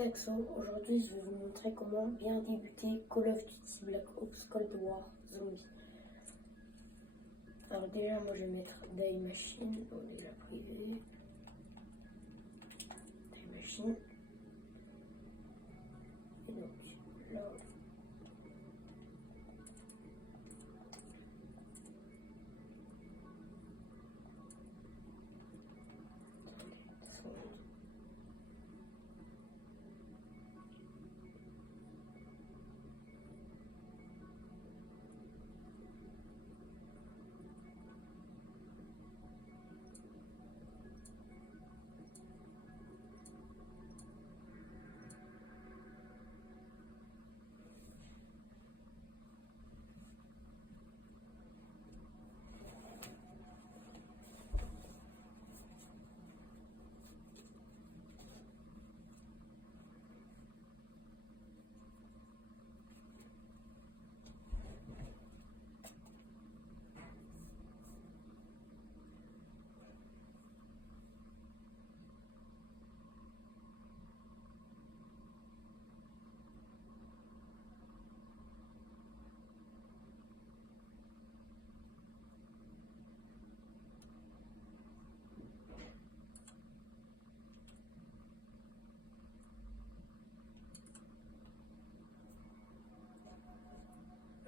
Axo, aujourd'hui je vais vous montrer comment bien débuter Call of Duty Black Ops Cold War Zombie. Alors déjà moi je vais mettre Die Machine, on est la privée. Die Machine. Et donc là.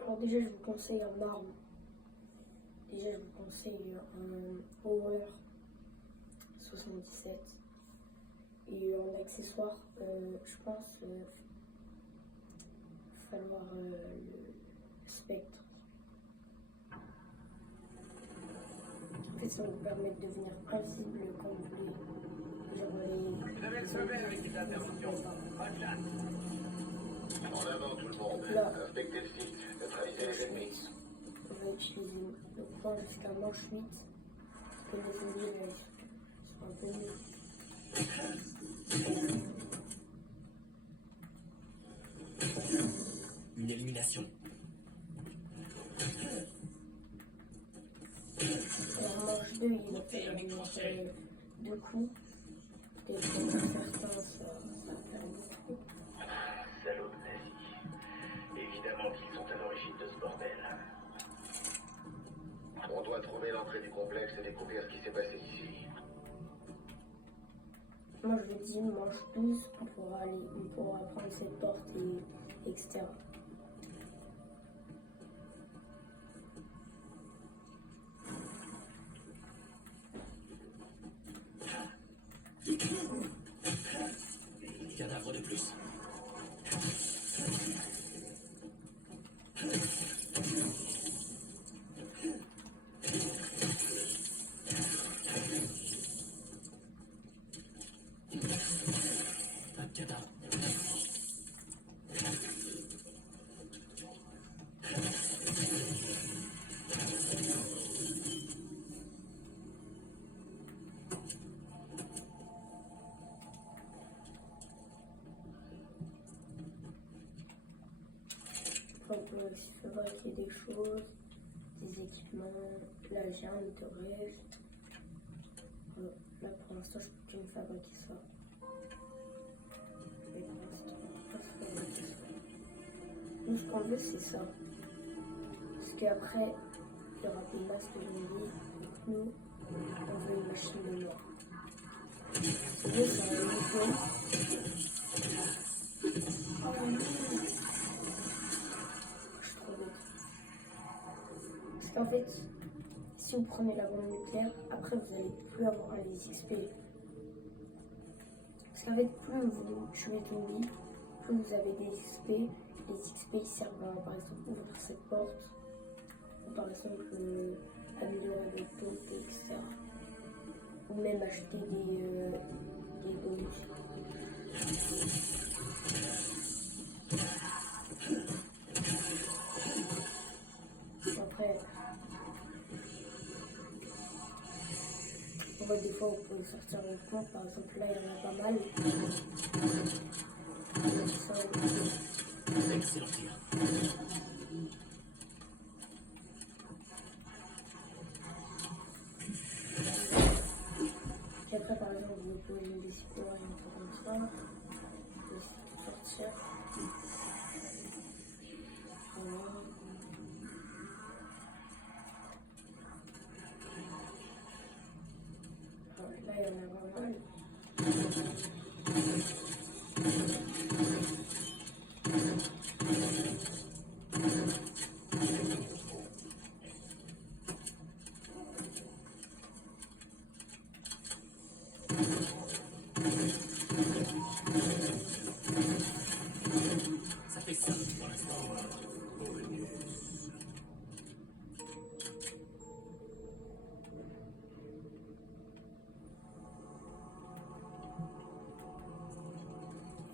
Alors déjà je vous conseille en arme. Déjà je vous conseille un Power 77. Et en accessoire, je pense falloir le Spectre. En fait ça va vous permettre de devenir invisible quand vous voulez. Genre les zombies. En avant tout le monde, Là, inspectez le site, neutralisez les ennemis. on va utiliser le point jusqu'à manche 8. Que les ennemis sont un peu mieux. Une élimination. Alors manche 2, il a fait 2 coups. Et pour certains, ça va faire beaucoup. Salaud de nazis. Évidemment qu'ils sont à l'origine de ce bordel. On doit trouver l'entrée du complexe et découvrir ce qui s'est passé ici. Moi je vais dire manche 12, on pourra prendre cette porte et etc. Cadavre de plus. Un cadavre. On peut aussi fabriquer des choses, des équipements. Là j'ai un de rêve. Là pour l'instant je peux que me fabriquer ça. Et pour l'instant on peut se fabriquer ça. Nous ce qu'on veut c'est ça. Parce qu'après il y aura des masses de zombies. Nous on veut une machine de mort. Nous c'est un uniforme. Oh non. Parce qu'en fait, si vous prenez la bombe nucléaire, après vous n'allez plus avoir les XP. Parce qu'en fait, plus vous tuez de zombies, plus vous avez des XP. Les XP ils servent à, par exemple, ouvrir cette porte, ou par exemple améliorer les pompes, etc. Ou même acheter des bonus. Après, en fait, des fois, vous pouvez sortir le compte. Par exemple, là, il y en a pas mal. Excellent tir. Et après, par exemple, vous pouvez me décider un peu comme ça. sortir. Voilà. Là, il y en a pas mal. Ça fait ça pour l'instant.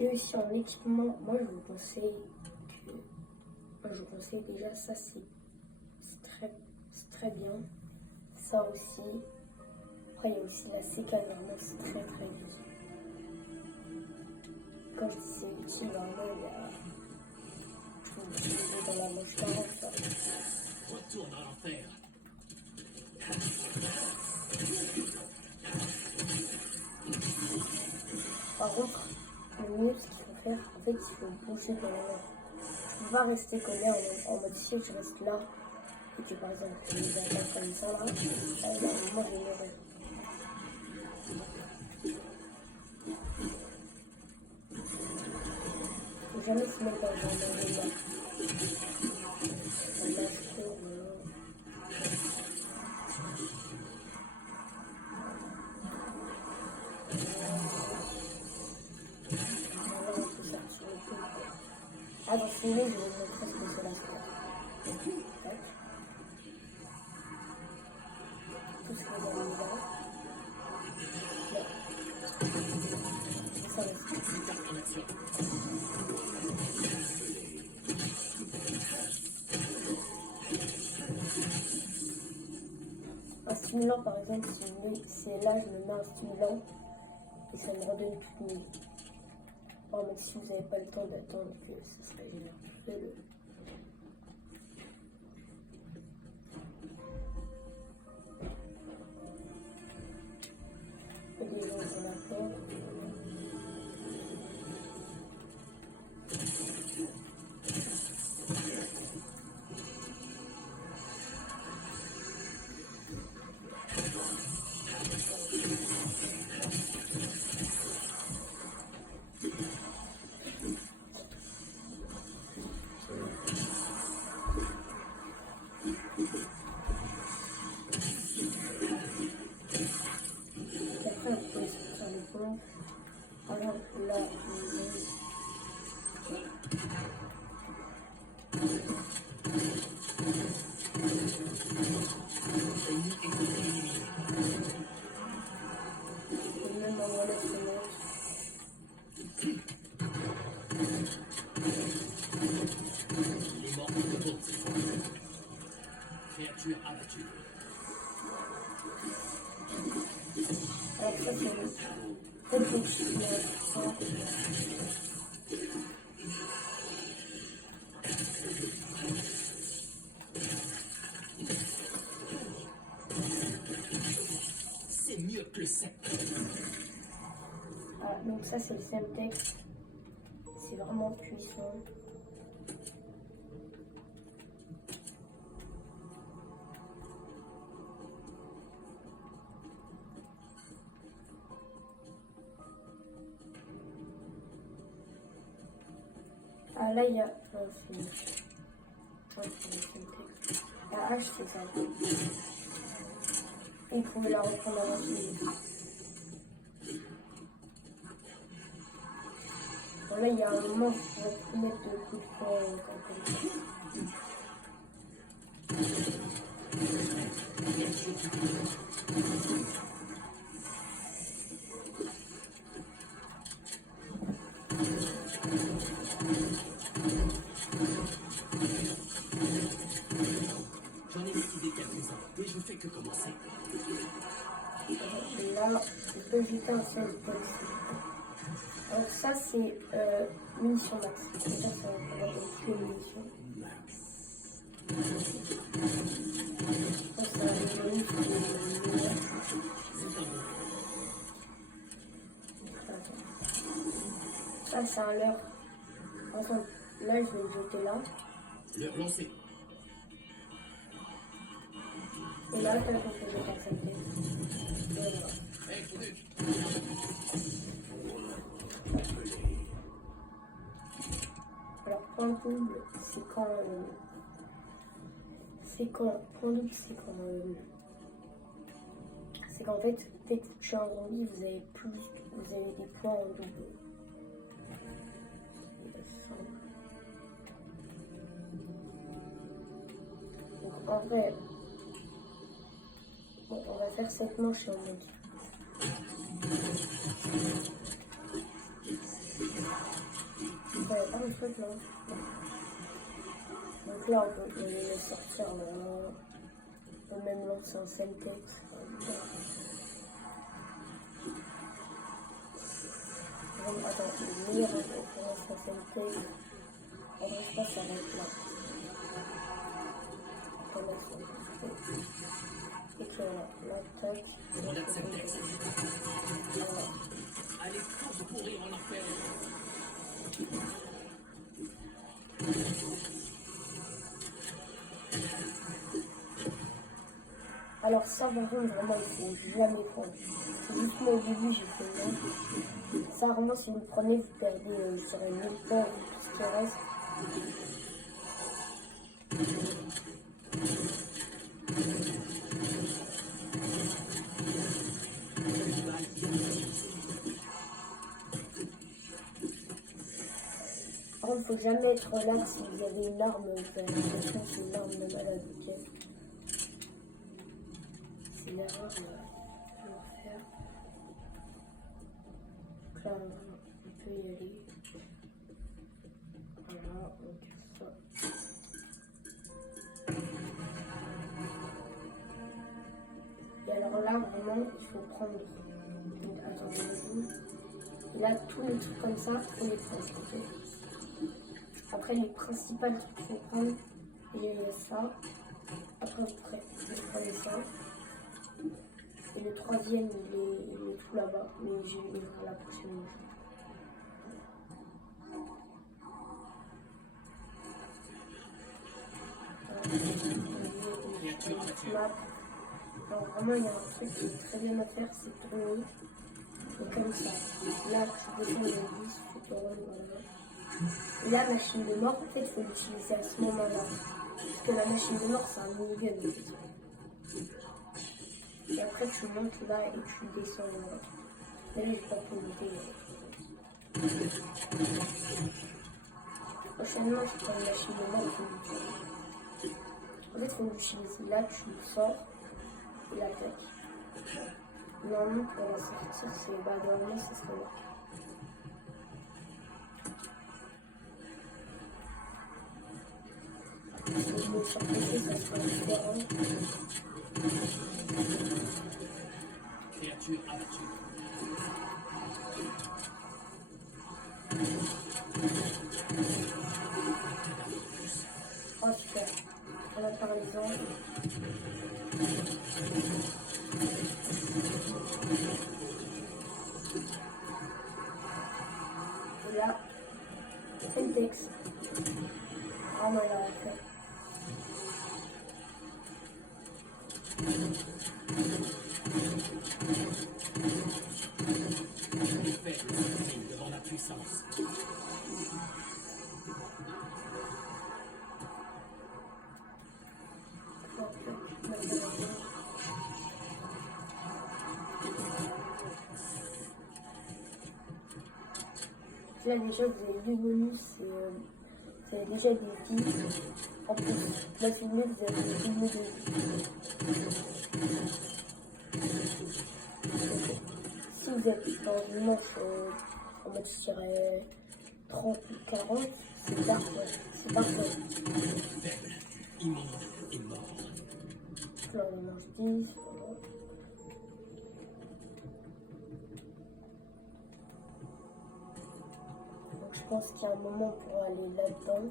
Et aussi en équipement, moi je vous conseille que. Moi, je vous conseille déjà ça, c'est très bien. Ça aussi. Après, il y a aussi la sécane, vraiment, c'est très utile. Quand je dis c'est utile, vraiment, il y a. Je peux l'utiliser dans la manche 40, ça. Retourne à l'enfer. Par contre, le mieux, ce qu'il faut faire, en fait, il faut bouger dans la main. Tu peux pas rester collé en mode si je reste là et que par exemple, tu les attaques comme ça là, à un moment, je vais mourir. Faut jamais se mettre dans un mauvais là. Un masque, ah, dans ce film, je vais vous montrer ce que c'est la squat. Tac. Tout ce que vous avez mis là. Là. Ça va se un stimulant, par exemple, c'est là, je me mets un stimulant et ça me redonne toute nuit. Bon, mais si vous n'avez pas le temps d'attendre, que ce serait génial. Faites-le. Il y a des gens qui ont la peur. Après, on peut essayer de faire les pompes. Par exemple, là, et même en molette, c'est monte. Il est mort pour de bon. Créature abattue. Alors ça, c'est le petit ça. C'est mieux que le sec. Voilà, donc ça, c'est le Semtex. C'est vraiment puissant. Ah là, il y a un film. La hache, c'est ça. Et vous pouvez la reprendre avant film. Bon, là, il y a un moment où vous pouvez plus mettre de coups de poing comme ça. J'en ai liquidé quelques-uns, mais je ne fais que commencer. Et là, on peut jeter un seul ici. Donc ça, c'est munitions max. C'est-à-dire ça va donner que munitions. Ça, c'est un munitions. Ça, c'est un leurre. Par exemple, là, je vais le jeter là. Le lancer. Et là, t'as compris de personnalité. Et voilà. Hey, couru. Alors, point double, c'est quand. Point double, c'est qu'en fait, dès que vous tuez un zombie, vous avez des points en double. Donc, en vrai, bon, on va faire cette manche et on monte. Il n'y a pas de truc là. Donc là, on peut le sortir. On peut même lancer un Semtex. Attends, le meilleur pour lancer un Semtex. En vrai, je pense que ça va être là. Ok, voilà, tac. On accepte. Voilà. Allez, cours courir en enfer. Alors ça, par contre, vraiment, il faut jamais prendre. C'est juste moi au début, j'ai fait non. Ça, vraiment, si vous le prenez, vous perdez sur les 1000 points, tout ce qui reste. Par contre, il faut jamais être relax si vous avez une arme, vous avez l'impression que c'est une arme de malade, ok. C'est l'erreur que je vais faire. Donc là, on peut y aller. Voilà, on casse ça. Et alors là, vraiment, il faut prendre. Attendez, et là, tous les trucs comme ça, il faut les prendre, ok. Après, les principales trucs qu'il faut prendre, il y a ça. Après, vous prenez ça. Et le troisième, il est tout là-bas. Mais je vais le voir la prochaine fois. Alors vraiment, il y a un truc qui est très bien à faire, c'est de tourner. Et comme ça. Là, tu descends de 10, tu tournes, voilà. Et la machine de mort, en fait, il faut l'utiliser à ce moment-là. Parce que la machine de mort, c'est un minigun, en fait. Et après, tu montes là et tu descends là. Et là, j'ai pas pu monter. Prochainement, je prends une machine de mort, il faut l'utiliser. En fait, il faut l'utiliser là, tu le sors et l'attaque. Normalement, pour la sortir, c'est normalement, c'est ce qu'on a. Si je le sors PC, ça sera différent. Créature abattue. Oh super, on a par exemple. Et là, c'est le texte. Vraiment là, on fait. Faible devant la puissance. Là déjà vous avez deux bonus, vous avez déjà des vies. En plus, là si vous voulez, vous avez des vies de vie. Si vous êtes dans une manche en mode je dirais 30 ou 40, c'est parfait. C'est parfait. Faible, immonde et mort. Là on mange 10. Donc je pense qu'il y a un moment pour aller là-dedans.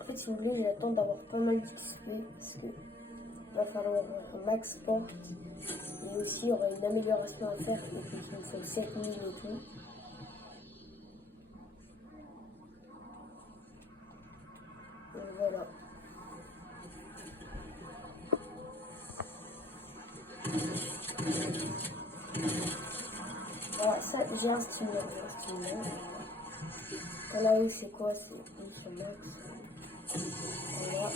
En fait, si vous voulez, j'attends d'avoir pas mal d'XP parce que va falloir un max porte et aussi il y aura une amélioration à faire et puis il me faut 7000 et tout. j'ai un stimulant. Là, c'est quoi? C'est une sur max. Voilà.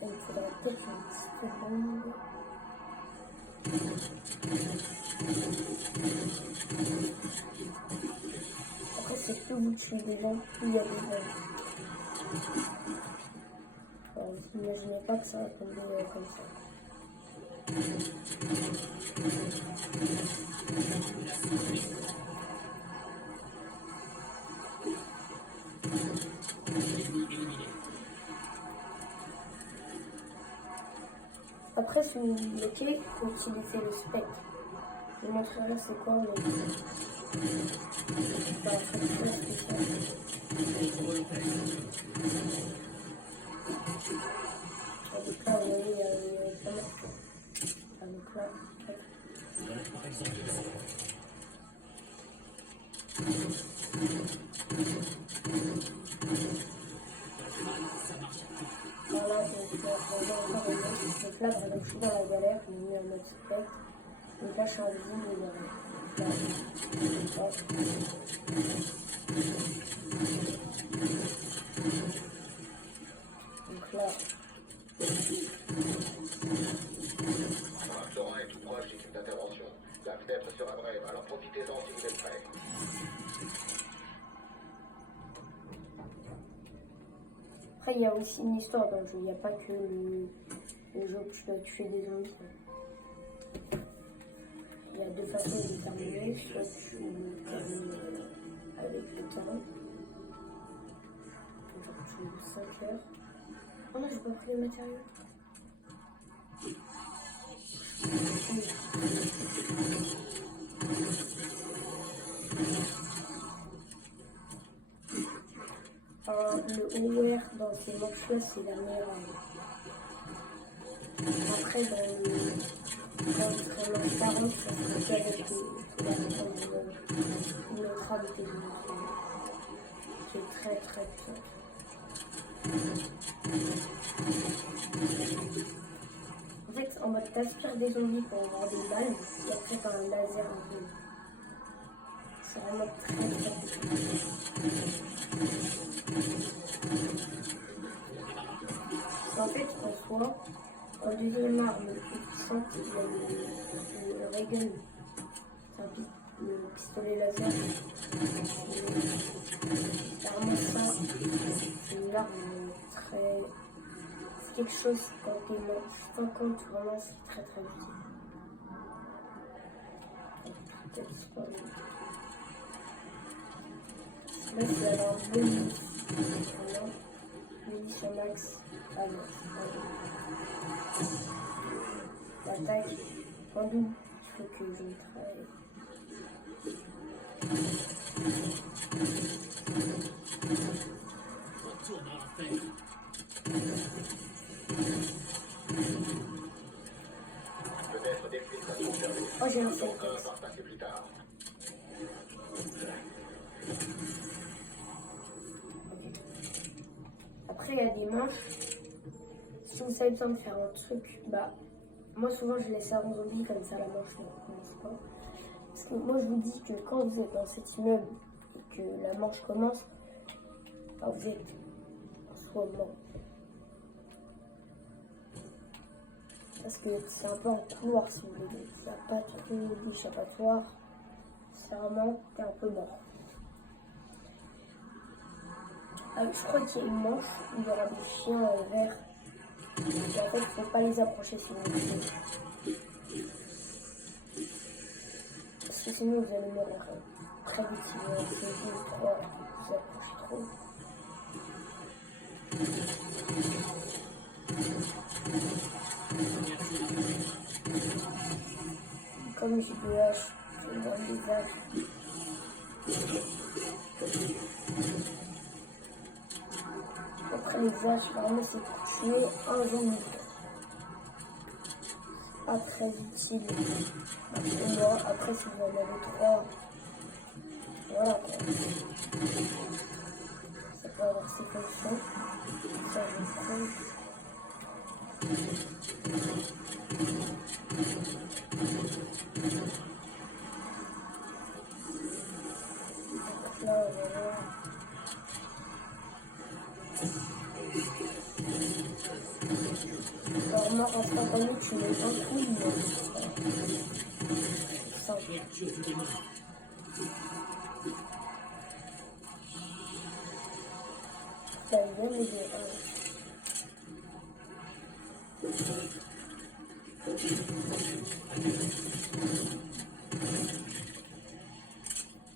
Il me faudra peut-être une petite seconde. Après, c'est plus vous tuez des gens, plus il y a des gens. Alors, vous n'imaginez pas que ça va tomber comme ça. Après, si vous bloquez, il faut utiliser le spectre. Je vous montrerai c'est quoi, mais bah, c'est très spécial. Donc là, vous voyez, il y a pas mal de choses. Donc là, voilà, donc là, par exemple, je suis dans la galère, je me mets en mode spectre. Donc là, je suis invisible, mais là, donc là, Florent est tout proche du type d'intervention. La fenêtre sera brève, alors profitez-en si vous êtes prêts. après, il y a aussi une histoire dans le jeu. Il n'y a pas que le jeu où tu dois tuer des zombies. Il y a deux façons de terminer. Soit tu termines avec le temps. Genre tu joues 5 heures. Oh non, j'ai pas pris les matériaux. Alors, le OR dans ces manches-là, c'est la meilleure arme. Après, dans le parent, ça se fait avec une autre arme qui est très très puissante. En fait, en mode t'aspires des zombies pour avoir des balles, et après t'as un laser en peu. C'est vraiment très très puissant. En fait, en soi, en deuxième arme plus puissante, il y a le ray gun. C'est le pistolet laser. C'est vraiment ça. C'est une arme très... C'est quelque chose quand t'es manche 50, vraiment c'est très très utile. Là, c'est avoir bonus. Voilà. Munition max. Ah non, c'est pas bon. L'attaque. En double. Il faut que je me travaille. Peut-être des filtrations terminées. Oh, j'ai un Donc, seul. on va passer plus tard. Après, il y a des manches. Si vous avez besoin de faire un truc, bah, moi souvent je laisse un zombie comme ça la manche ne commence pas. Parce que moi je vous dis que quand vous êtes dans cet immeuble et que la manche commence, bah, vous êtes en soi mort. Parce que c'est un peu en couloir si vous voulez. Il n'y a pas trop d'échappatoire. C'est vraiment, t'es un peu mort. Je crois qu'il y a une manche où il y aura des chiens verts. Et en fait, il ne faut pas les approcher si vous voulez. Parce que sinon, vous allez mourir très vite si vous avez 2 ou 3 vous approchez trop. Comme j'ai des haches, je vais voir des haches. Après les haches, vraiment c'est pour tuer un zombie. Pas très utile pour moi. Après si vous en avez 3, voilà quoi. Ça peut avoir ses fonctions. Ça je prends. Là, on va voir. Alors, moi, instantanément, tu mets un coup, mais ça, ça vient m'aider.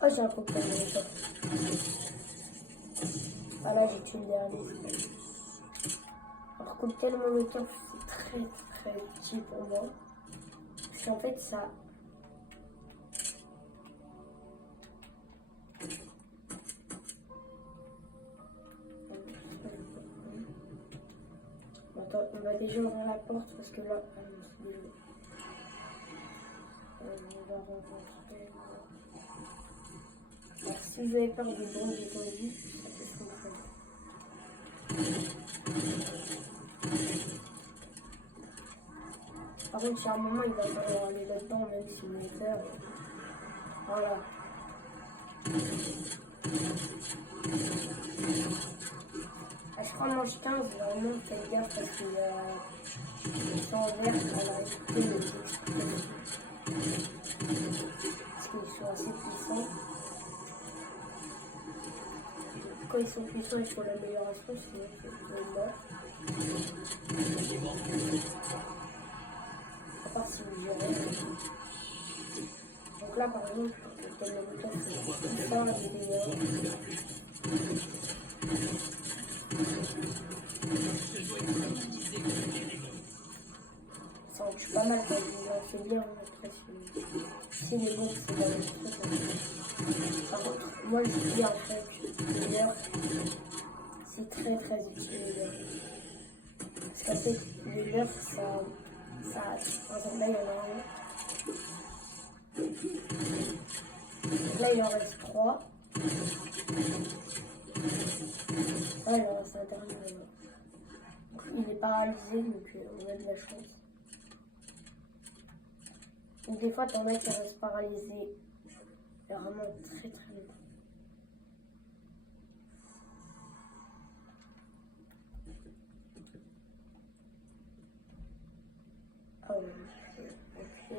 Ah, j'ai un cocktail molotov. Ah là, j'ai tué le dernier. Alors, cocktail molotov, c'est très très utile pour moi. Parce qu'en fait, ça. Attends, on va déjà ouvrir la porte parce que là. Ah non, c'est déjà. On va rencontrer. Alors, si vous avez peur du bruit des zombies, ça peut se comprendre. Par contre, si à un moment il va falloir aller là-dedans, même si on est peur. Voilà. Ah, je crois mange 15, vraiment, faites gaffe parce qu'il y a des sangs verts à la réalité, mais parce qu'ils sont assez puissants. Quand ils sont puissants, il faut l'amélioration, sinon c'est mort. À part si vous gérez. Donc là, par exemple, comme le bouton, c'est ça, les dégâts. Ça en tue pas mal quand il fait bien, après, si les bombes, c'est pas le truc. Par contre, moi, je dis en fait, les leurres, c'est très très utile, les leurres. Parce qu'en fait, les leurres, ça, par exemple, là, il y en a un. Là, il en reste 3. Là, il en reste un dernier. Donc, il est paralysé, donc on a de la chance. Donc, des fois, t'en as qui restent paralysés vraiment très très longtemps. Ah oui, ok.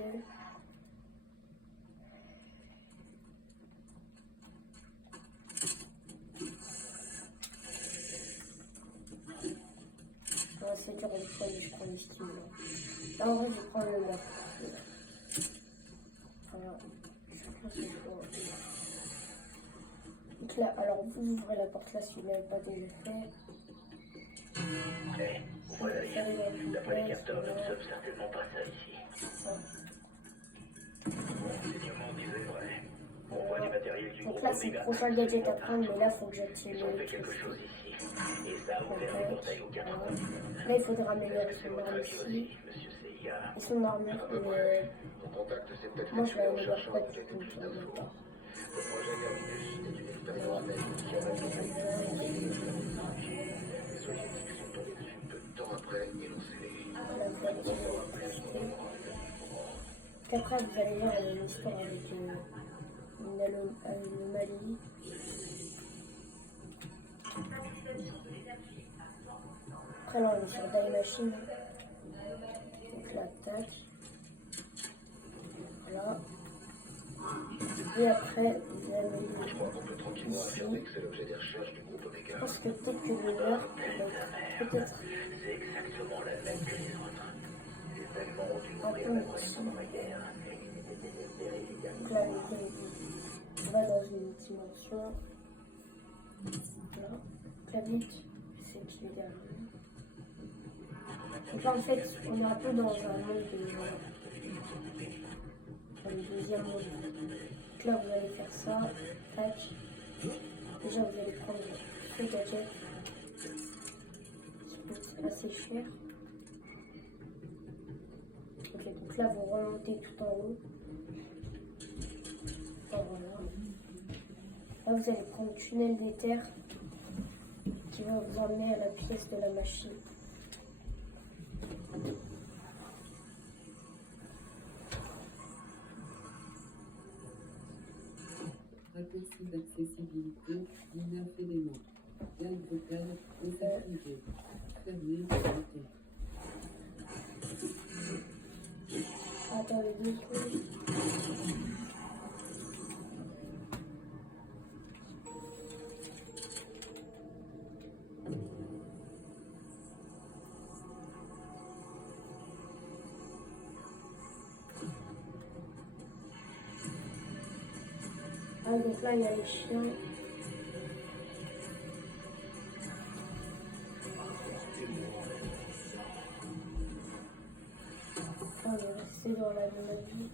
C'est dur de prendre, je prends les stimulants. Là, en vrai, je prends le map. Voilà. Chacun son choix. Donc là, alors vous ouvrez la porte là si vous n'avez pas déjà fait. Voilà, d'après les capteurs, nous ne sommes certainement pas ça ici. L'enseignement disait vrai. On voit du matériel du Donc groupe là, c'est le Omega. prochain gadget à prendre, mais là, il faut que j'active Ils ont fait le quelque truc. chose ici. Et ça a ouvert le portail aux 80. Là, il faudra améliorer C'est son votre arme avis ici. aussi, monsieur CIA. Et son armure, mais Ton contact s'est peut-être moi, fait je tuer en l'améliore cherchant pas à du collecter tout. plus Je d'infos. l'améliore pas. Le projet Terminus est une expérience qui aurait pu les soviétiques sont tombés dessus peu de temps après et l'ont scellé. Voilà, vous allez sur l'électricité. Puis après, vous allez voir une histoire avec une anomalie. Après, là, on est sur Die Machine. Donc là, tac. Voilà. Et après, vous allez Je crois qu'on peut tranquillement ici. affirmer que c'est l'objet des recherches du groupe Omega. Je pense que peut-être que le leur, peut-être C'est exactement la même que les autres. Ces événements ont dû un nourrir peu la au-dessus. pression dans la guerre. Donc là, on va dans une dimension. Là. La but, c'est qu'il est derrière. Donc là, en fait, on est un peu dans un monde dans le deuxième monde. Donc là, vous allez faire ça. Tac. Déjà, vous allez prendre ce gadget qui coûte assez cher. Ok, donc là, vous remontez tout en haut. Enfin, voilà. Là, vous allez prendre le tunnel d'éther qui va vous emmener à la pièce de la machine. Raccourci d'accessibilité, 19 éléments. Gamme vocale, désactivé. Fermé, bloqué. Attends les 2 secondes. Ah, donc là, il y a les chiens. On va rester dans la même vie.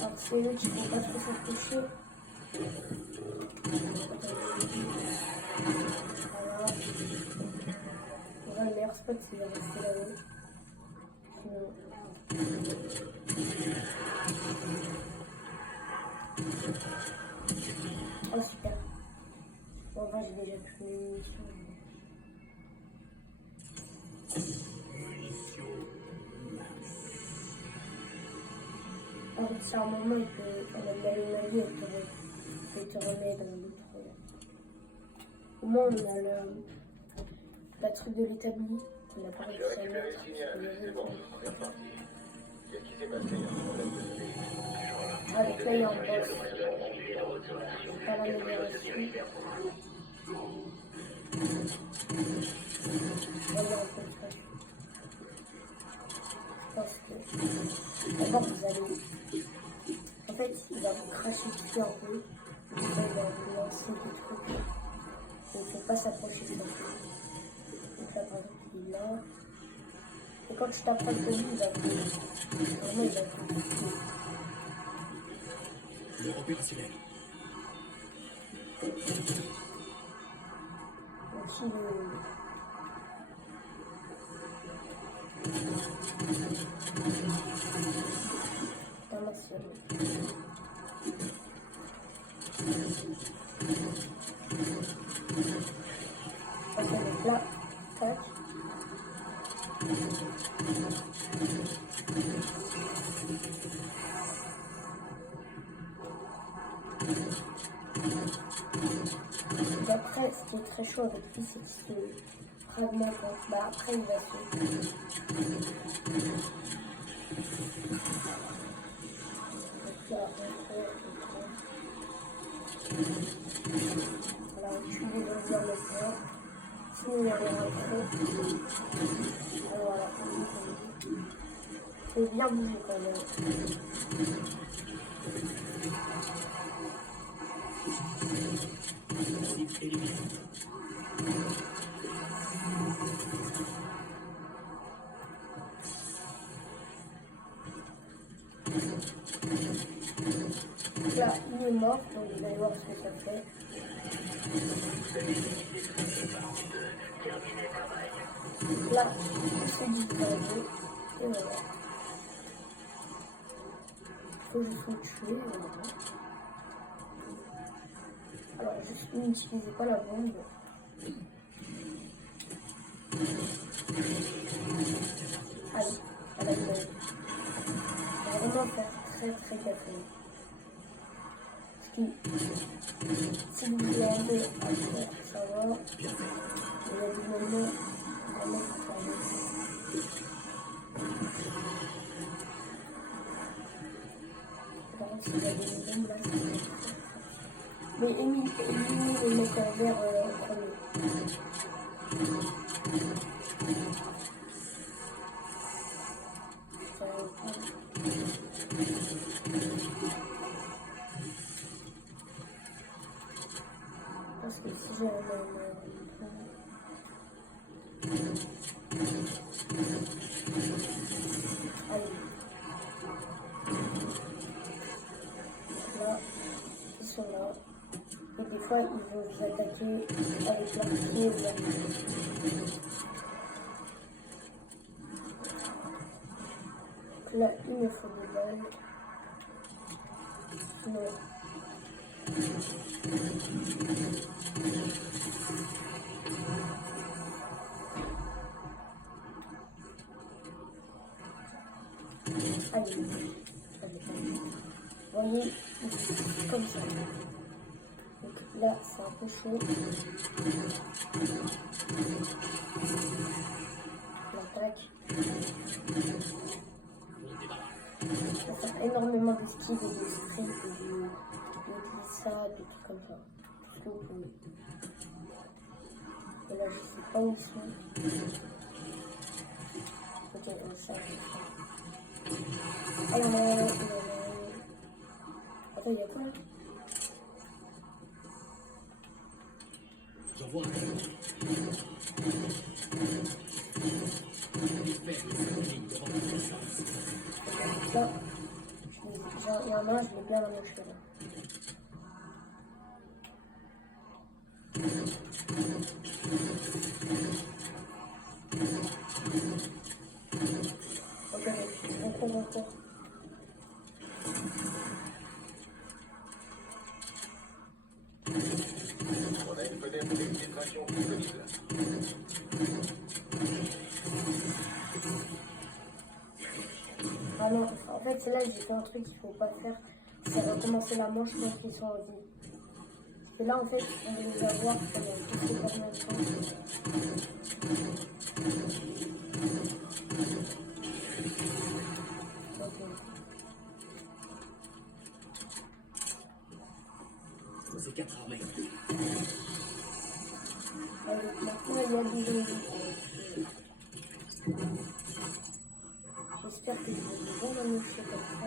Alors, c'est eux qui ne font pas trop s'approcher. Voilà. Voilà, le meilleur spot, c'est de rester là-haut. Oh, super. Bon, en vrai, j'ai déjà plus de munitions. En fait, c'est un moment, il peut, on a bien le maillot, il peut te remettre dans l'autre. Au moins, on a la truc de l'établi. On n'a pas J'ai réussi à récupéré mettre. le signal, c'est bon, on est reparti. Qu'est-ce qui s'est passé Avec là, il y a un boss. Pas la libération. Voyons un peu ça. Je pense que d'abord vous allez. En fait, il va vous cracher dessus un peu. Il va vous lancer des trucs. Il ne faut pas s'approcher de ça. Donc là, par exemple, il est là. Et quand tu t'approches de lui, il va vous. Vraiment, il va vous. Opérationnel. Merci le. Ok, donc là, tac. Et après, ce qui est très chaud avec lui, c'est qu'il se fragmente. Bah, après, il va se. Donc là, voilà, tu lui donnes bien le point. Sinon, il y a un trop. Alors voilà, il faut bien bouger quand même. Là, il est mort, donc vous allez voir ce que ça fait. Là, il se distingue. Et voilà. Il faut juste le tuer. Voilà. Alors, juste n'utilisez pas la bombe. Allez, à la bombe. On va vraiment faire très gaffe. Parce que si vous voulez un peu après, ça va. Il y a des moments vraiment par contre, s'il y a des bombes là, mais éliminez les mecs en vert en premier. Parce que si j'ai allez. Là, ils sont là. Et des fois, ils vont vous attaquer avec leur pied ou leur pied. Donc là, il me faut des balles. Sinon, Là, c'est un peu chaud. L'attaque. Ça sert énormément d'esquive et de sprint et de glissade, des trucs comme ça. Tout ce que vous pouvez. Et là, je sais pas où ils sont. Ok, on ça. Ah, il y en a un. Attends, il y a quoi là? J'en vois un. Là, il y en a un, je l'ai bien dans mon cheveu là. Ok, on court. On a une fenêtre d'exfiltration disponible. Ah non, en fait, c'est là que j'ai fait un truc qu'il faut pas faire. C'est recommencer la manche quand ils sont en vie. Parce que là, en fait, on va les avoir pendant tout ce temps. Ok. C'est 4 armées. Allez, maintenant, il y a des J'espère que je vais bien m'amuser comme ça.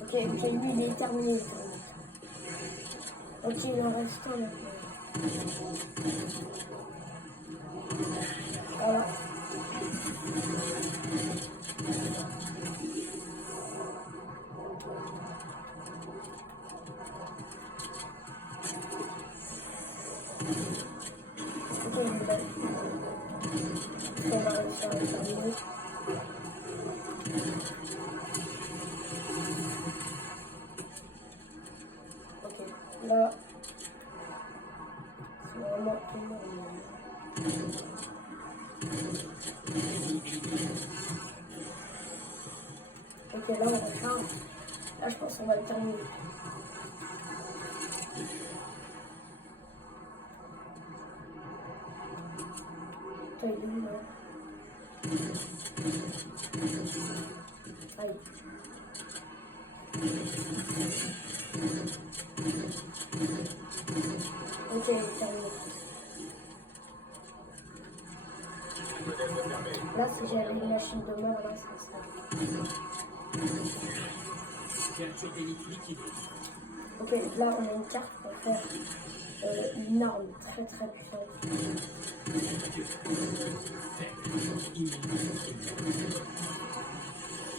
Ok, lui il est terminé. Ok, il en reste un maintenant. Voilà. Ok, il est là. On va réussir à le terminer. Ok, là, c'est vraiment énorme. Ok, là, on recharge. Là, je pense qu'on va le terminer. Toi, il est où, là? Aïe. Ok, il est terminé. Là, si j'avais une machine de mort, là, c'est ça. Créature bénite liquide. Ok, là, on a une carte pour faire une arme très très puissante.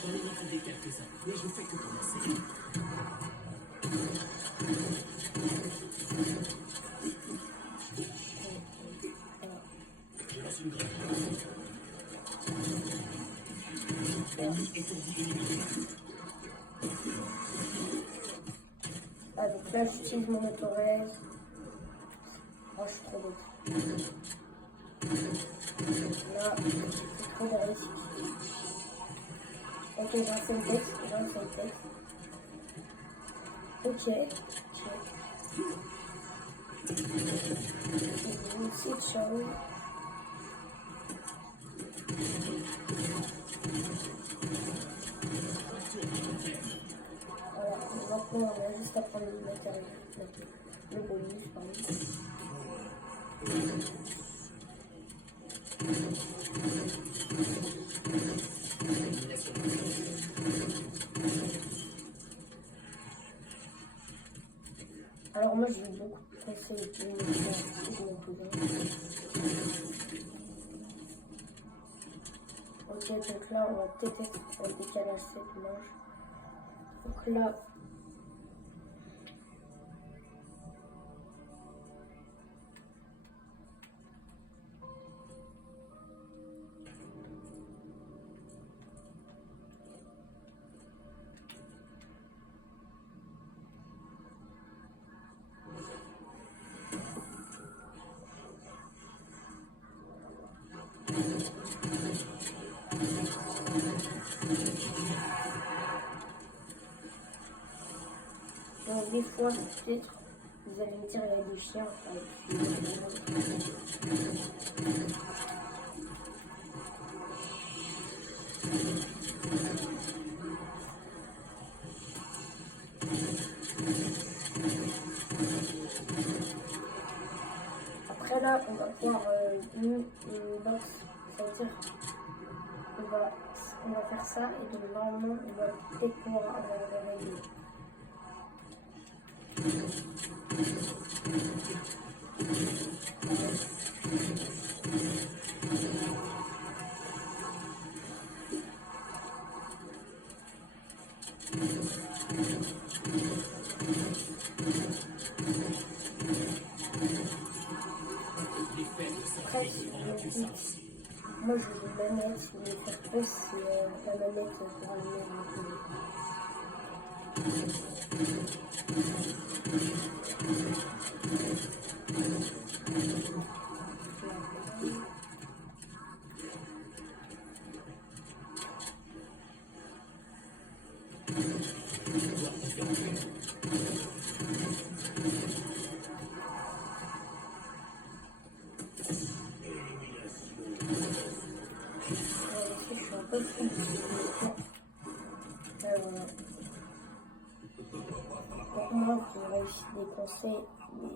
J'en ai liquidé quelques-uns, mais je fais que commencer. Je lance une grenade. Ennemi étourdi éliminé. Ah, donc là, j'utilise mon autoraise. Oh, je suis trop bête. Là, c'est trop de risques. Ok, j'ai un seul texte. Ok. C'est ciao. Voilà, maintenant on a juste à prendre le matériel. Le bonus, pardon. Alors moi j'ai eu beaucoup de conseils de mon cousin. Ok, donc là on va peut-être être en décalage cette manche. Donc là, Donc des fois, peut-être, vous allez me dire, il y a des chiens. Après là, on va voir une box, c'est-à-dire on va faire ça et donc normalement on va peut-être pouvoir avoir le réveil. Après, si vous me dites, moi je veux une manette, si vous voulez faire plus, c'est la manette pour allumer le télé. Je suis un peu fou. Voilà. Pour moi, vous aurez aussi des conseils, mais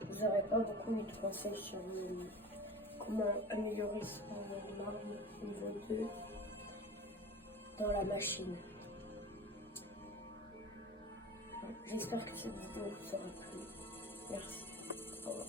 vous n'aurez pas beaucoup de conseils sur comment améliorer son arme niveau 2 dans la machine. J'espère que cette vidéo vous aura plu. Merci. Au revoir.